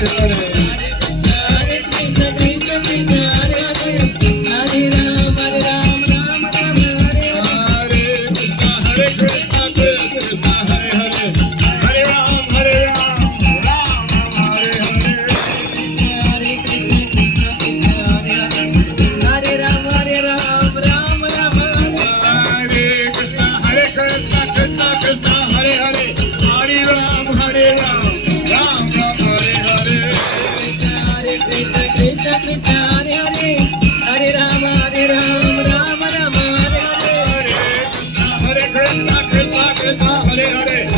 Thank you. Hare Hare